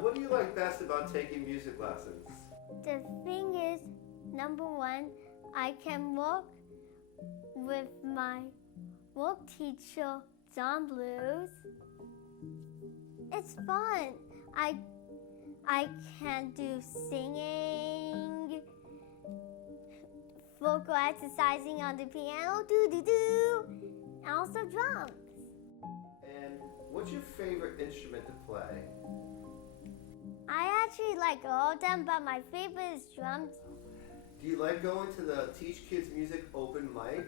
what do you like best about taking music lessons? The thing is, number one, I can work with my work teacher, John Blues. It's fun. I can do singing, vocal exercising on the piano, and also drums. And what's your favorite instrument to play? I actually like all of them, but my favorite is drums. Do you like going to the Teach Kids Music open mic?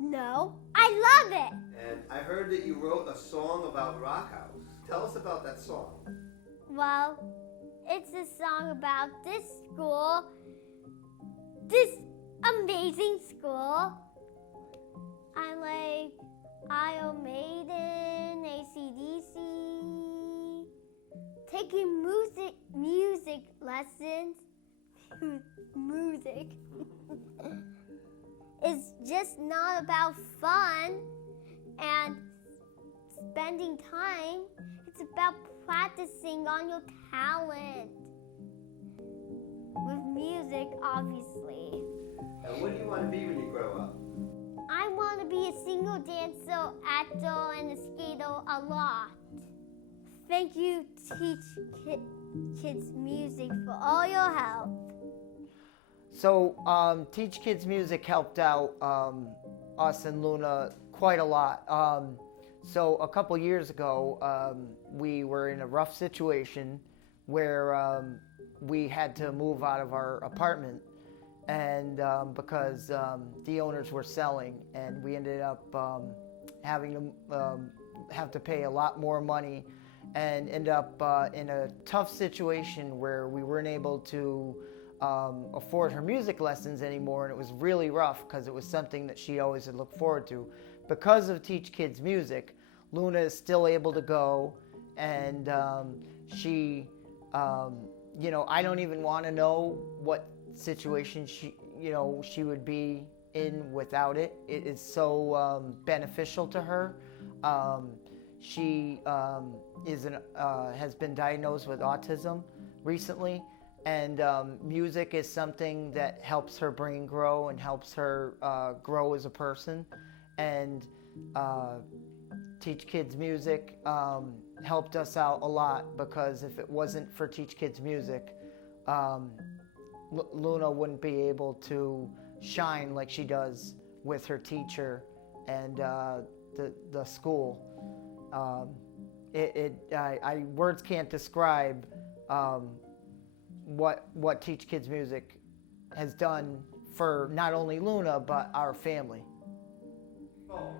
No, I love it. And I heard that you wrote a song about Rock House. Tell us about that song. Well, it's a song about this school, this amazing school. I like Iron Maiden, AC/DC, taking music lessons. Music. It's just not about fun and spending time. It's about practicing on your talent. With music, obviously. And what do you want to be when you grow up? I want to be a single dancer, actor, and a skater a lot. Thank you, Teach Kids Music, for all your help. So Teach Kids Music helped out us and Luna quite a lot. So a couple years ago, we were in a rough situation where we had to move out of our apartment, and because the owners were selling, and we ended up having to have to pay a lot more money, and end up in a tough situation where we weren't able to afford her music lessons anymore, and it was really rough because it was something that she always had looked forward to. Because of Teach Kids Music, Luna is still able to go, and she, I don't even want to know what situation she would be in without it. It is so beneficial to her. She has been diagnosed with autism recently, and music is something that helps her brain grow and helps her grow as a person. And Teach Kids Music helped us out a lot, because if it wasn't for Teach Kids Music, Luna wouldn't be able to shine like she does with her teacher and the school. Words can't describe what Teach Kids Music has done for not only Luna but our family. Oh,